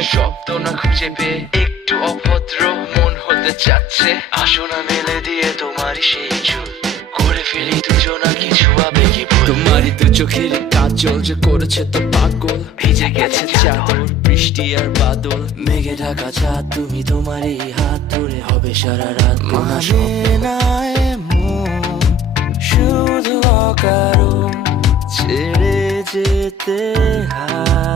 বাথরুমে শব্দ না খুঁজে পেয়ে একটু অভদ্র মন হতে চাচ্ছে। আসো না মেলে দিয়ে তোমারই সেই চুল, করে ফেলি দুজনা কিছু আবেগী ভুল। তোমারই দু চোখের কাজল যে করেছে তো পাগল, ভিজে গেছে চাদর বৃষ্টি আর বাদল। মেঘে ঢাকা চাঁদ তুমি তোমারই হাত ধরে হবে সারা রাত। মানে না এমন শুধু অকারণ ছেড়ে যেতে হয়।